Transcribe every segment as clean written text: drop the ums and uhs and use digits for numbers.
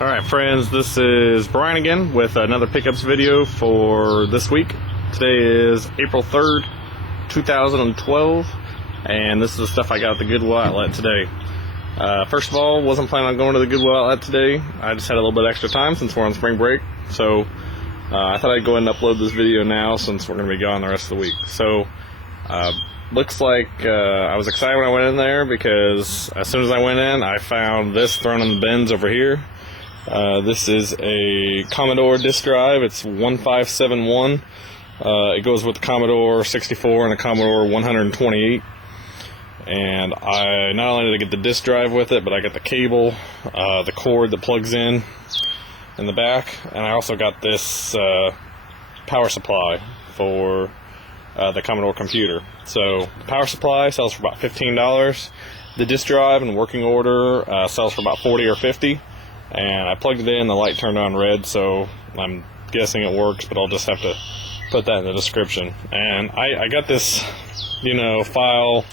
Alright friends, this is Brian again with another pickups video for this week. Today is April 3rd, 2012, and this is the stuff I got at the Goodwill Outlet today. First of all, wasn't planning on going to the Goodwill Outlet today. I just had a little bit extra time since we're on spring break, so I thought I'd go ahead and upload this video now since we're going to be gone the rest of the week. So, looks like I was excited when I went in there because as soon as I went in, I found this thrown in the bins over here. This is a Commodore disk drive. It's 1571. It goes with the Commodore 64 and the Commodore 128. And I not only did I get the disk drive with it, but I got the cable, the cord that plugs in the back, and I also got this power supply for the Commodore computer. So the power supply sells for about $15. The disk drive in working order sells for about $40 or $50. And I plugged it in, the light turned on red, so I'm guessing it works, but I'll just have to put that in the description. And I got this, file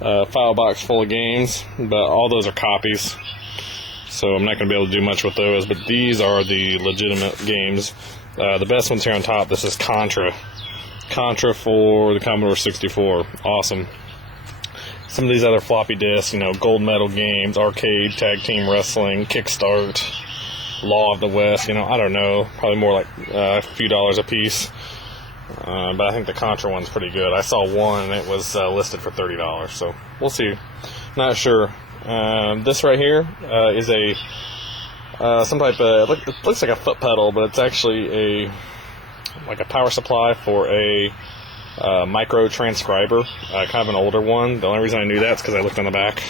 box full of games, but all those are copies, so I'm not going to be able to do much with those, but these are the legitimate games. The best one's here on top. This is Contra for the Commodore 64. Awesome. Some of these other floppy disks, gold medal games, arcade, tag team wrestling, kickstart, Law of the West, I don't know, probably more like a few dollars a piece. But I think the Contra one's pretty good. I saw one and it was listed for $30, so we'll see. Not sure. This right here is a some type of, it looks like a foot pedal, but it's actually like a power supply for a micro transcriber, kind of an older one. The only reason I knew that is because I looked on the back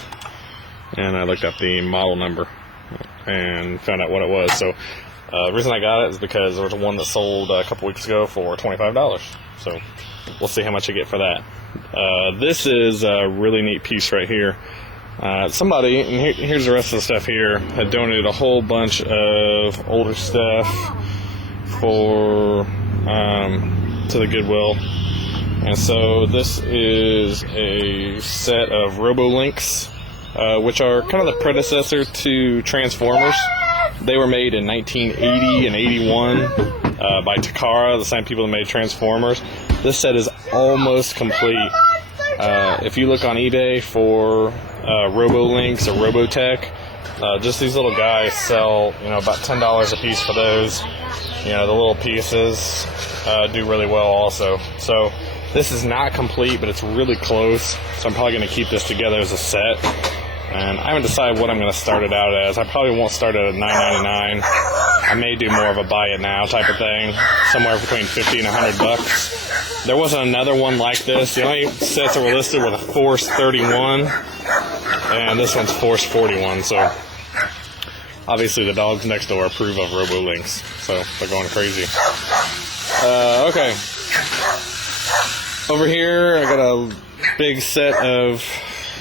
and I looked up the model number and found out what it was. So the reason I got it is because there was one that sold a couple weeks ago for $25. So we'll see how much I get for that. This is a really neat piece right here. Somebody, and here's the rest of the stuff here, had donated a whole bunch of older stuff for to the Goodwill. And so this is a set of Robolinks, which are kind of the predecessor to Transformers. They were made in 1980 and 81 by Takara, the same people that made Transformers. This set is almost complete. If you look on eBay for Robolinks or Robotech, just these little guys sell, about $10 a piece for those. The little pieces do really well also. So this is not complete, but it's really close, so I'm probably going to keep this together as a set. And I haven't decided what I'm going to start it out as. I probably won't start it at $9.99. I may do more of a buy it now type of thing, somewhere between $50 and $100. There wasn't another one like this. The only sets that were listed were the Force 31, and this one's Force 41, so obviously the dogs next door approve of Robolinks, so they're going crazy. Okay. Over here, I got a big set of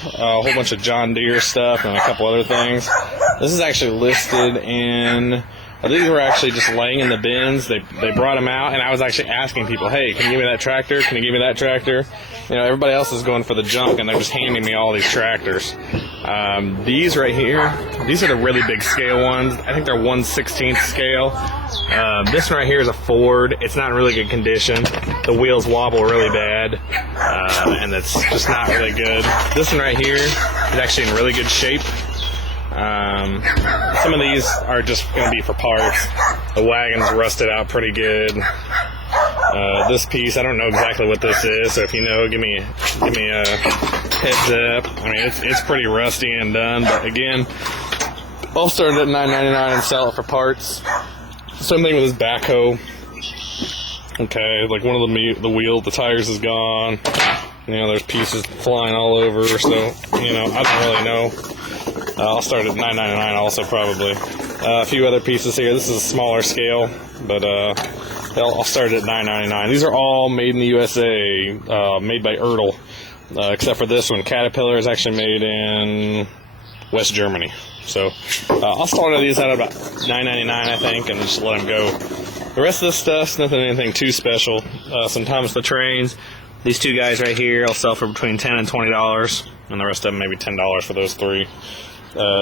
a whole bunch of John Deere stuff and a couple other things. This is actually listed in, these were actually just laying in the bins. They brought them out, and I was actually asking people, hey, can you give me that tractor? Can you give me that tractor? Everybody else is going for the junk, and they're just handing me all these tractors. These right here, these are the really big scale ones. I think they're 1/16 scale. This one right here is a Ford. It's not in really good condition. The wheels wobble really bad, and it's just not really good. This one right here is actually in really good shape. Some of these are just going to be for parts. The wagon's rusted out pretty good. This piece, I don't know exactly what this is, so if you know, give me a heads up. I mean, it's pretty rusty and done, but again, I'll start it at $9.99 and sell it for parts. Same thing with this backhoe. Okay, like one of the wheel, the tires is gone. There's pieces flying all over, so I don't really know. I'll start at $9.99 also, probably. A few other pieces here. This is a smaller scale, but I'll start at $9.99. These are all made in the USA, made by Ertl, except for this one. Caterpillar is actually made in West Germany. So I'll start these out at about $9.99, I think, and just let them go. The rest of this stuff's anything too special. Some Thomas the Trains. These two guys right here I'll sell for between $10 and $20, and the rest of them maybe $10 for those three.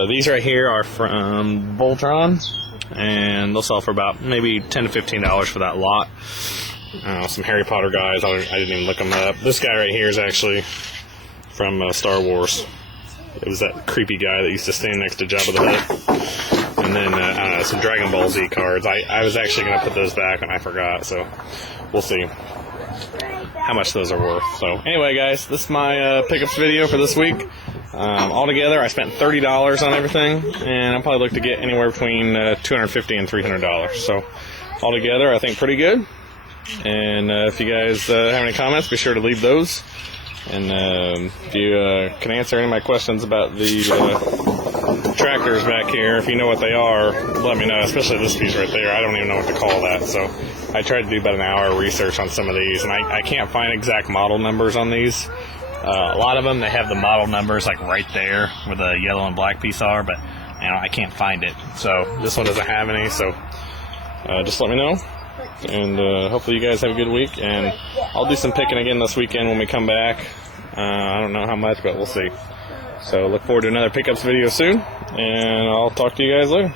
These right here are from Voltron, and they'll sell for about maybe $10 to $15 for that lot. Some Harry Potter guys, I didn't even look them up. This guy right here is actually from Star Wars. It was that creepy guy that used to stand next to Jabba the Hutt. And then some Dragon Ball Z cards. I was actually going to put those back and I forgot, so we'll see how much those are worth. So anyway, guys, this is my pickups video for this week. Altogether, I spent $30 on everything, and I'll probably look to get anywhere between $250 and $300. So altogether, I think pretty good. And if you guys have any comments, be sure to leave those. And if you can answer any of my questions about the tractors back here, if you know what they are, let me know, especially this piece right there. I don't even know what to call that. So I tried to do about an hour of research on some of these, and I can't find exact model numbers on these. A lot of them, they have the model numbers like right there where the yellow and black piece are, but I can't find it. So this one doesn't have any, so just let me know. And hopefully you guys have a good week, and I'll do some picking again this weekend when we come back. I don't know how much, but we'll see. So look forward to another pickups video soon, and I'll talk to you guys later.